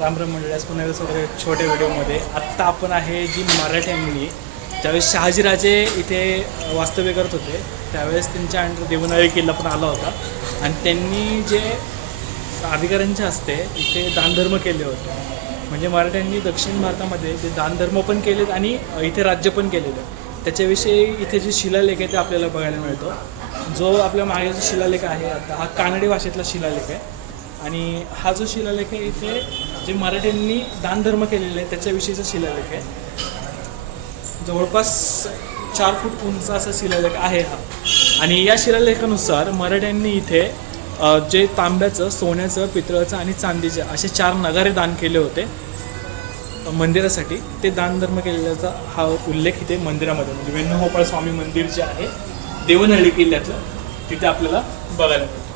राम मंडळी, आज पुन्हा एकदा छोट्या व्हिडिओमध्ये. आत्ता आपण आहे जी मराठ्यांनी ज्यावेळेस शहाजीराजे इथे वास्तव्य करत होते त्यावेळेस त्यांच्या अंडर देवनागरी किल्ला पण आला होता आणि त्यांनी जे अधिकाऱ्यांच्या हस्ते इथे दानधर्म केले होते. म्हणजे मराठ्यांनी दक्षिण भारतामध्ये ते दानधर्म पण केलेत आणि इथे राज्य पण केलेलं. त्याच्याविषयी इथे जे शिलालेख आहे ते आपल्याला बघायला मिळतो. जो आपल्या मागे जो शिलालेख आहे आता हा कानडी भाषेतला शिलालेख आहे आणि हा जो शिलालेख आहे इथे जे मराठ्यांनी दानधर्म केलेले आहे त्याच्याविषयीचा शिलालेख आहे. जवळपास 4 फूट उंच असा शिलालेख आहे हा. आणि या शिलालेखानुसार मराठ्यांनी इथे जे तांब्याचं, सोन्याचं, पितळाचं आणि चांदीचं असे 4 नगारे दान केले होते मंदिरासाठी. ते दानधर्म केलेल्याचा हा उल्लेख इथे मंदिरामध्ये म्हणजे वेणुगोपाळ स्वामी मंदिर जे आहे देवनहळ्ली किल्ल्यातलं तिथे आपल्याला बघायला मिळतं.